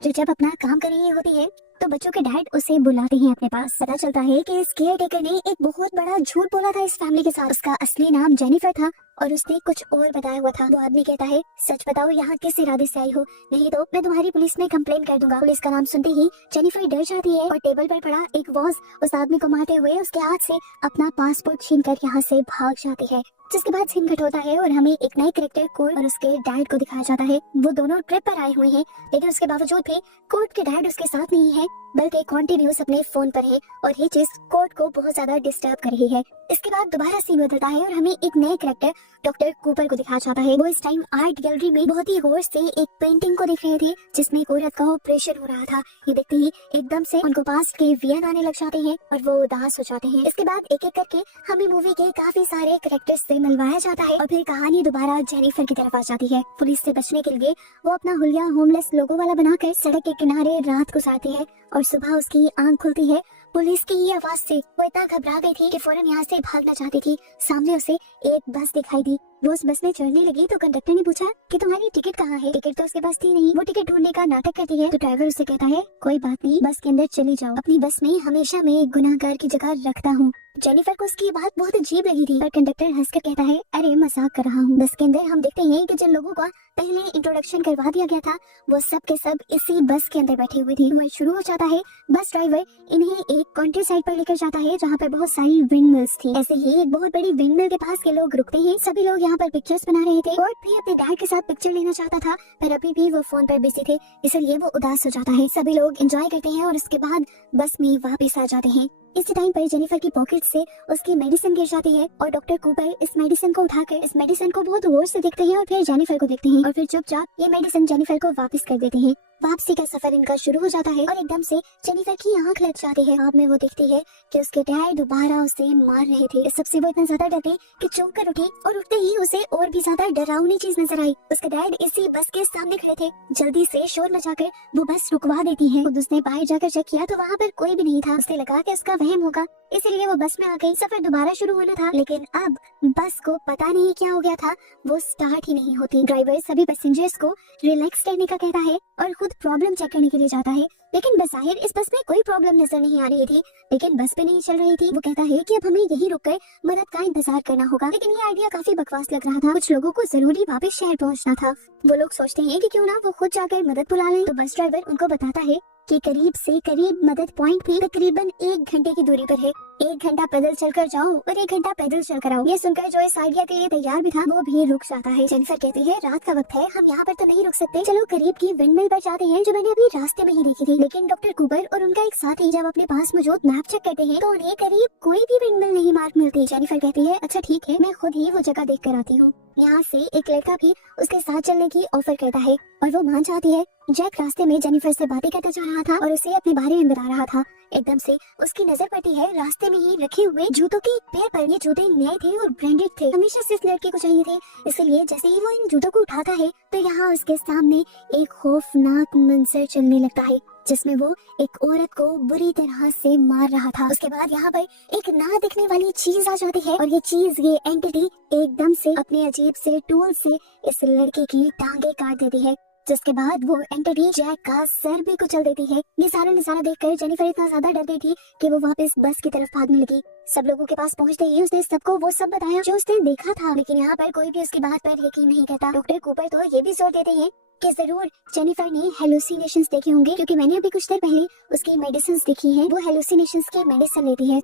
जो जब अपना काम कर रही होती है तो बच्चों के डैड उसे बुलाते हैं अपने पास। पता चलता है कि इस केयर टेकर ने एक बहुत बड़ा झूठ बोला था इस फैमिली के साथ। उसका असली नाम जेनिफर था और उसने कुछ और बताया हुआ था। वो आदमी कहता है, सच बताओ यहाँ किस इरादे से आई हो, नहीं तो मैं तुम्हारी पुलिस में कंप्लेन कर दूंगा। पुलिस का नाम सुनते ही जेनिफर डर जाती है और टेबल पर पड़ा एक वॉच उस आदमी को मारते हुए उसके हाथ से अपना पासपोर्ट छीनकर यहाँ से भाग जाती है। जिसके बाद सीन कट होता है और हमें एक नए कैरेक्टर कोर्ट और उसके डैड को दिखाया जाता है। वो दोनों ट्रिप पर आए हुए हैं, लेकिन उसके बावजूद भी कोर्ट के डैड उसके साथ नहीं है, बल्कि कॉन्टिन्यूस अपने फोन पर है और ये चीज कोर्ट को बहुत ज्यादा डिस्टर्ब कर रही है। इसके बाद दोबारा सीन बदलता है और हमें एक नए कैरेक्टर डॉक्टर कूपर को दिखाया जाता है। वो इस टाइम आर्ट गैलरी में बहुत ही गौर से एक पेंटिंग को देख रहे थे जिसमें एक औरत का ऑपरेशन हो रहा था। ये देखते ही एकदम से उनको पास्ट के वियन आने लग जाते हैं और वो उदास हो जाते हैं। इसके बाद एक एक करके हमें मूवी के काफी सारे कैरेक्टर्स से मिलवाया जाता है और फिर कहानी दोबारा जेनिफर की तरफ आ जाती है। पुलिस से बचने के लिए वो अपना हुलिया होमलेस लोगों वाला बनाकर सड़क के किनारे रात गुजारती है और सुबह उसकी आंख खुलती है पुलिस की ही आवाज से। वो इतना घबरा गई थी कि फौरन यहाँ से भागना चाहती थी। सामने उसे एक बस दिखाई दी। वो उस बस में चढ़ने लगी तो कंडक्टर ने पूछा कि तुम्हारी टिकट कहाँ है। टिकट तो उसके पास थी नहीं। वो टिकट ढूंढने का नाटक करती है तो ड्राइवर उसे कहता है, कोई बात नहीं, बस के अंदर चली जाओ, अपनी बस में हमेशा मैं एक गुनाहगार की जगह रखता हूँ। जेनिफर को उसकी बात बहुत अजीब लगी थी पर कंडक्टर हंसकर कहता है, अरे मजाक कर रहा हूँ। बस के अंदर हम देखते हैं कि जिन लोगों का पहले इंट्रोडक्शन करवा दिया गया था वो सब के सब इसी बस के अंदर बैठे हुए थे। वही शुरू हो जाता है। बस ड्राइवर इन्हें एक कंट्री साइड पर लेकर जाता है जहाँ पर बहुत सारी विंड मिल्स थी। ऐसे ही एक बहुत बड़ी विंड मिल के पास के लोग रुकते हैं। सभी लोग यहाँ पर पिक्चर्स बना रहे थे। कोर्ट भी अपने डैड के साथ पिक्चर लेना चाहता था पर अभी भी वो फोन पर बिजी थे, इसलिए वो उदास हो जाता है। सभी लोग एंजॉय करते हैं और उसके बाद बस में वापस आ जाते हैं। इसी टाइम पर जेनिफर की पॉकेट से उसकी मेडिसिन गिर जाती है और डॉक्टर कूपर इस मेडिसिन को उठाकर इस मेडिसिन को बहुत गौर से देखते हैं और फिर जेनिफर को देखते हैं और फिर चुपचाप ये मेडिसिन जेनिफर को वापस कर देते हैं। वापसी का सफर इनका शुरू हो जाता है और एकदम से जेनिफर की आंख लग जाती है। आप में वो देखती है कि उसके डैड दोबारा उसे मार रहे थे। इस सबसे वो इतना ज्यादा डर गई कि चौंक कर उठी और उठते ही उसे और भी ज्यादा डरावनी चीज नजर आई। उसके डैड इसी बस के सामने खड़े थे। जल्दी से शोर मचाकर वो बस रुकवा देती है। खुद उसने बाहर जाकर चेक किया तो वहाँ पर कोई भी नहीं था। उसे लगा कि उसका वहम होगा, इसीलिए वो बस में आ गई। सफर दोबारा शुरू होना था लेकिन अब बस को पता नहीं क्या हो गया था, वो स्टार्ट ही नहीं होती। ड्राइवर सभी पैसेंजर्स को रिलैक्स रहने का कहता है और खुद प्रॉब्लम चेक करने के लिए जाता है। लेकिन बज़ाहिर इस बस में कोई प्रॉब्लम नजर नहीं आ रही थी, लेकिन बस भी नहीं चल रही थी। वो कहता है कि अब हमें यहीं रुककर मदद का इंतजार करना होगा। लेकिन ये आइडिया काफी बकवास लग रहा था। कुछ लोगों को जरूरी वापस शहर पहुंचना था। वो लोग सोचते हैं कि क्यों ना वो खुद जाकर मदद बुला लें। तो बस ड्राइवर उनको बताता है कि करीब से करीब मदद पॉइंट भी तकरीबन 1 घंटे की दूरी पर है। 1 घंटा पैदल चलकर जाओ और 1 घंटा पैदल चलकर आओ। ये सुनकर जो इस आइडिया के लिए तैयार भी था वो भी रुक जाता है। जेनिफर कहती है, रात का वक्त है, हम यहाँ पर तो नहीं रुक सकते, चलो करीब की विंडमिल पर जाते हैं जो मैंने अभी रास्ते में ही देखी थी। लेकिन डॉक्टर कूपर और उनका एक साथी जब अपने पास मौजूद मैप चेक करते हैं तो उन्हें करीब कोई भी विंडमिल नहीं मार्क मिलती। जेनिफर कहती है, अच्छा ठीक है, मैं खुद ही वो जगह देख कर आती हूँ। यहाँ से एक लड़का भी उसके साथ चलने की ऑफर करता है और वो मान जाती है। जैक रास्ते में जेनिफर से बातें करता जा रहा था और उसे अपने बारे में बता रहा था। एकदम से उसकी नजर पड़ती है रास्ते में ही रखे हुए जूतों के पैर पर। ये जूते नए थे और ब्रांडेड थे, हमेशा से इस लड़के को चाहिए थे। इसलिए जैसे ही वो इन जूतों को उठाता है तो यहाँ उसके सामने एक खौफनाक मंजर चलने लगता है जिसमें वो एक औरत को बुरी तरह से मार रहा था। उसके बाद यहाँ पर एक ना दिखने वाली चीज आ जाती है और ये चीज, ये एंटिटी एकदम से अपने अजीब से टूल से इस लड़के की टांगे काट देती है। जिसके बाद वो एंटिटी जैक का सर भी कुचल देती है। ये सारा नजारा देखकर जेनिफर इतना ज्यादा डर गई थी कि वो वापस बस की तरफ भागने लगी। सब लोगों के पास पहुंचते ही उसने सबको वो सब बताया जो उसने देखा था, लेकिन यहाँ पर कोई भी उसकी बात पर यकीन नहीं करता। डॉक्टर कूपर तो ये भी जोर देते हैं कि जरूर जेनिफर ने हेलुसिनेशंस देखे होंगे, क्योंकि मैंने अभी कुछ देर पहले उसकी मेडिसिन देखी है। वो हेलुसिनेशंस के मेडिसिन लेती है।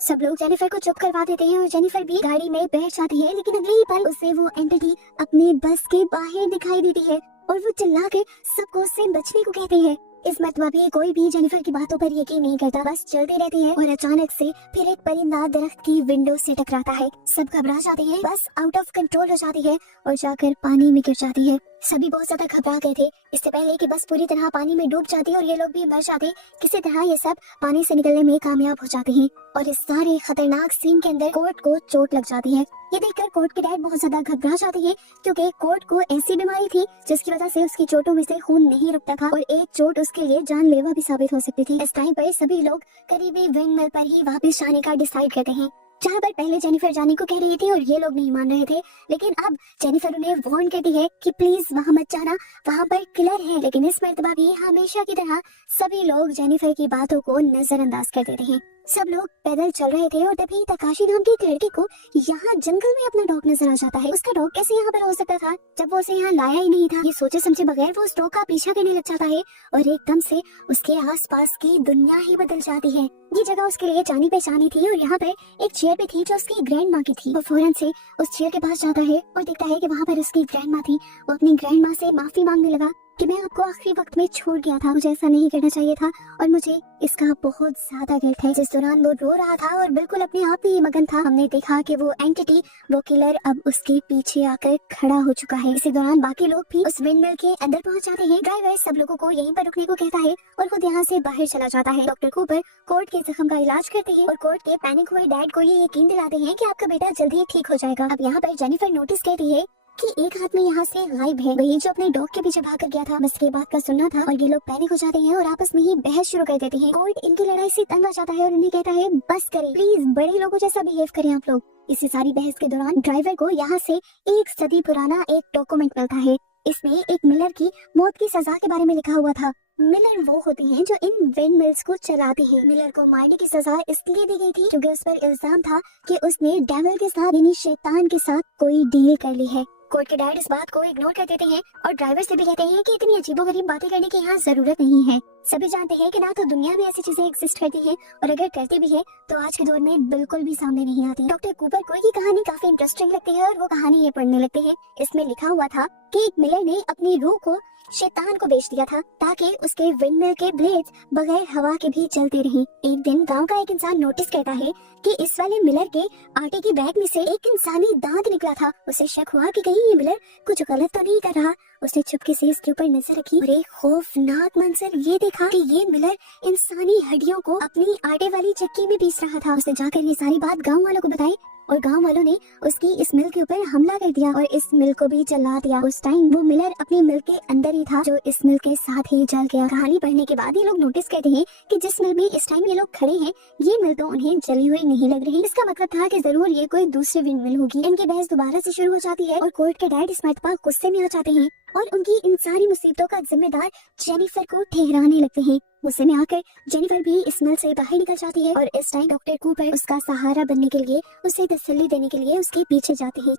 सब लोग जेनिफर को चुप करवा देते हैं और जेनिफर भी गाड़ी में बैठ जाती है। लेकिन अगले ही पल उसे वो एंटिटी अपने बस के बाहर दिखाई देती है और वो चिल्लाकर सबको उससे बचने को कहते हैं। इस मरतबा भी कोई भी जेनिफर की बातों पर यकीन नहीं करता, बस चलते रहते हैं और अचानक से फिर एक परिंदा दरख्त की विंडो से टकराता है। सब घबरा जाते हैं, बस आउट ऑफ कंट्रोल हो जाती है और जाकर पानी में गिर जाती है। सभी बहुत ज्यादा घबरा गए थे। इससे पहले कि बस पूरी तरह पानी में डूब जाती और ये लोग भी मर जाते, किसी तरह ये सब पानी से निकलने में कामयाब हो जाते हैं। और इस सारे खतरनाक सीन के अंदर कोर्ट को चोट लग जाती है। ये देखकर कोर्ट के डैड बहुत ज्यादा घबरा जाते हैं, क्योंकि कोर्ट को ऐसी बीमारी थी जिसकी वजह से उसकी चोटों में से खून नहीं रुकता था और एक चोट उसके लिए जानलेवा भी साबित हो सकती थी। इस टाइम पर सभी लोग करीबी विंड मिल पर ही वापस जाने का डिसाइड करते हैं। जहाँ पर पहले जेनिफर जाने को कह रही थी और ये लोग नहीं मान रहे थे, लेकिन अब जेनिफर उन्हें वार्न करती है कि प्लीज वहाँ मत जाना, वहाँ पर किलर है। लेकिन इस मर्तबा भी हमेशा की तरह सभी लोग जेनिफर की बातों को नजरअंदाज कर देते हैं। सब लोग पैदल चल रहे थे और तभी तकाशी नाम की एक लड़की को यहाँ जंगल में अपना डॉग नजर आ जाता है। उसका डॉग कैसे यहाँ पर हो सकता था जब वो उसे यहाँ लाया ही नहीं था। ये सोचे समझे बगैर वो उस डॉग का पीछा करने लग जाता है और एकदम से उसके आसपास की दुनिया ही बदल जाती है। ये जगह उसके लिए जानी पहचानी थी और यहाँ पर एक चेयर भी थी जो उसकी ग्रैंड माँ की थी। वो फौरन से उस चेयर के पास जाता है और देखता है कि वहाँ पर उसकी ग्रैंड माँ थी। वो अपनी ग्रैंड माँ से माफी मांगने लगा कि मैं आपको आखिरी वक्त में छोड़ गया था, मुझे ऐसा नहीं करना चाहिए था और मुझे इसका बहुत ज्यादा गिल्ट है। जिस दौरान वो रो रहा था और बिल्कुल अपने आप में मगन था, हमने देखा कि वो एंटिटी, वो किलर अब उसके पीछे आकर खड़ा हो चुका है। इसी दौरान बाकी लोग भी उस विंडमिल के अंदर पहुंच जाते हैं। ड्राइवर सब लोगों को यहीं पर रुकने को कहता है और खुद यहाँ से बाहर चला जाता है। डॉक्टर कूपर कोर्ट के जख्म का इलाज करते हैं और कोर्ट के पैनिक हुए डैड को ये यकीन दिलाते हैं कि आपका बेटा जल्दी ही ठीक हो जाएगा। अब यहाँ पर जेनिफर नोटिस करती है कि एक हाथ में यहाँ से गायब है, वही जो अपने डॉग के पीछे भाग कर गया था। बस के बात का सुनना था और ये लोग पैनिक हो जाते हैं और आपस में ही बहस शुरू कर देते हैं। कोर्ट इनकी लड़ाई से तंग आ जाता है और उन्हें कहता है बस करें, प्लीज बड़े लोगों जैसा बिहेव करें आप लोग। इसी सारी बहस के दौरान ड्राइवर को यहाँ से 1 सदी पुराना एक डॉक्यूमेंट मिलता है। इसमें एक मिलर की मौत की सजा के बारे में लिखा हुआ था। मिलर वो होते हैं जो इन विंड मिल्स को चलाते हैं। मिलर को मारने की सजा इसलिए दी गई थी क्योंकि उस पर इल्जाम था कि उसने डेविल के साथ यानी शैतान के साथ कोई डील कर ली है। कोर्ट के डैड इस बात को इग्नोर कर देते हैं और ड्राइवर से भी कहते हैं कि इतनी अजीबोगरीब बातें करने की यहाँ जरूरत नहीं है। सभी जानते हैं कि ना तो दुनिया में ऐसी चीजें एग्जिस्ट करती हैं और अगर करती भी है तो आज के दौर में बिल्कुल भी सामने नहीं आती। डॉक्टर कूपर को ये कहानी काफी इंटरेस्टिंग लगती है और वो कहानी ये पढ़ने लगते हैं। इसमें लिखा हुआ था कि एक मिलर ने अपनी रूह को शैतान को बेच दिया था ताकि उसके विंडमिल के ब्लेड्स बगैर हवा के भी चलते रहें। एक दिन गांव का एक इंसान नोटिस करता है कि इस वाले मिलर के आटे के बैग में से एक इंसानी दांत निकला था। उसे शक हुआ कि कहीं ये मिलर कुछ गलत तो नहीं कर रहा। उसने चुपके से इसके ऊपर नजर रखी और एक खौफनाक मंजर ये देखा कि ये मिलर इंसानी हड्डियों को अपनी आटे वाली चक्की में पीस रहा था। उसने जाकर ये सारी बात गाँव वालों को बताई और गांव वालों ने उसकी इस मिल के ऊपर हमला कर दिया और इस मिल को भी जला दिया। उस टाइम वो मिलर अपनी मिल के अंदर ही था जो इस मिल के साथ ही जल गया। कहानी पढ़ने के बाद ये लोग नोटिस करते हैं कि जिस मिल में इस टाइम ये लोग खड़े हैं ये मिल तो उन्हें जली हुई नहीं लग रही। इसका मतलब था कि जरूर ये कोई दूसरी विंड मिल होगी। इनकी बहस दोबारा से शुरू हो जाती है और कोर्ट के डैड इस मर्तबा गुस्से में आ जाते हैं और उनकी इन सारी मुसीबतों का जिम्मेदार जेनिफर को ठहराने लगते हैं। गुस्से में आकर जेनिफर भी इस मिल से बाहर निकल जाती है और इस टाइम डॉक्टर कूपर उसका सहारा बनने के लिए, उसे तसल्ली देने के लिए उसके पीछे जाते हैं।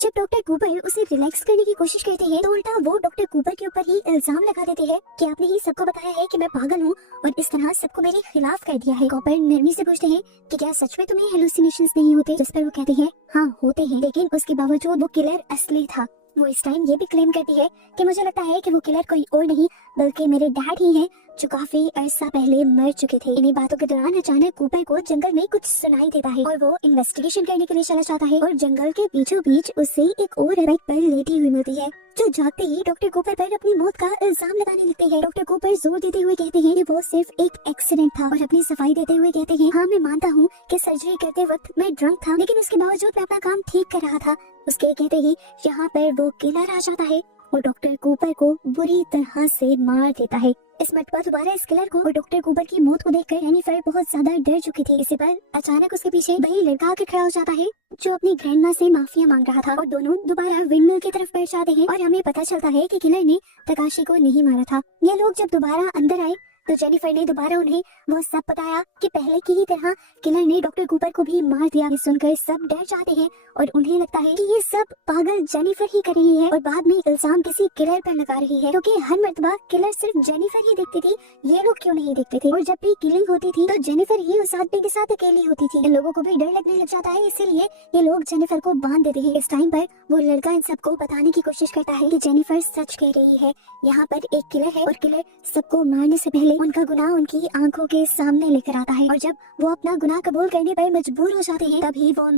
जब डॉक्टर कूपर उसे रिलैक्स करने की कोशिश करते हैं तो उल्टा वो डॉक्टर कूपर के ऊपर ही इल्जाम लगा देते हैं कि आपने ही सबको बताया है कि मैं पागल हूँ और इस तरह सबको मेरे खिलाफ कर दिया है। कूपर नरमी से पूछते हैं कि क्या सच में तुम्हें हेलुसिनेशंस नहीं होते, जिस पर वो कहते हैं हाँ होते हैं, लेकिन उसके बावजूद वो किलर असली था। वो इस टाइम ये भी क्लेम करती है कि मुझे लगता है कि वो किलर कोई और नहीं बल्कि मेरे डैड ही हैं जो काफी अरसा पहले मर चुके थे। इन्हीं बातों के दौरान अचानक कूपर को जंगल में कुछ सुनाई देता है और वो इन्वेस्टिगेशन करने के लिए चला जाता है और जंगल के बीचों बीच उसे एक और बेड पर लेटी हुई मिलती है जो जाते ही डॉक्टर कूपर पर अपनी मौत का इल्जाम लगाने लगते हैं। डॉक्टर कूपर जोर देते हुए कहते हैं कि वो सिर्फ एक एक्सीडेंट था और अपनी सफाई देते हुए कहते हैं हाँ मैं मानता हूँ कि सर्जरी करते वक्त मैं ड्रंक था, लेकिन उसके बावजूद मैं अपना काम ठीक कर रहा था। उसके कहते ही यहाँ पर वो किलर आ जाता है और डॉक्टर कूपर को बुरी तरह से मार देता है। इस मर्तबा दोबारा इस किलर को और डॉक्टर कूपर की मौत को देखकर जेनिफर बहुत ज्यादा डर चुकी थी। इसी पर अचानक उसके पीछे वही लड़का आकर खड़ा हो जाता है जो अपनी ग्रैंडमा से माफिया मांग रहा था और दोनों दोबारा विंडमिल की तरफ बढ़ जाते हैं और हमें पता चलता है कि किलर ने तकाशी को नहीं मारा था। ये लोग जब दोबारा अंदर आए तो जेनिफर ने दोबारा उन्हें वो सब बताया कि पहले की ही तरह किलर ने डॉक्टर कूपर को भी मार दिया। ये सुनकर सब डर जाते हैं और उन्हें लगता है कि ये सब पागल जेनिफर ही कर रही है और बाद में इल्जाम किसी किलर पर लगा रही है, क्योंकि हर मर्तबा किलर सिर्फ जेनिफर ही देखती थी, ये लोग क्यों नहीं देखते थे। और जब भी किलिंग होती थी तो जेनिफर ही उस आदमी के साथ अकेली होती थी। इन लोगों को भी डर लगने लग जाता है, इसीलिए ये लोग जेनिफर को बांध देते हैं। इस टाइम पर वो लड़का इन सबको बताने की कोशिश करता है कि जेनिफर सच कह रही है, यहाँ पर एक किलर है और किलर सबको मारने से पहले उनका गुनाह उनकी आंखों के सामने लेकर आता है और जब वो अपना गुनाह कबूल करने पर मजबूर हो जाते हैं तभी वो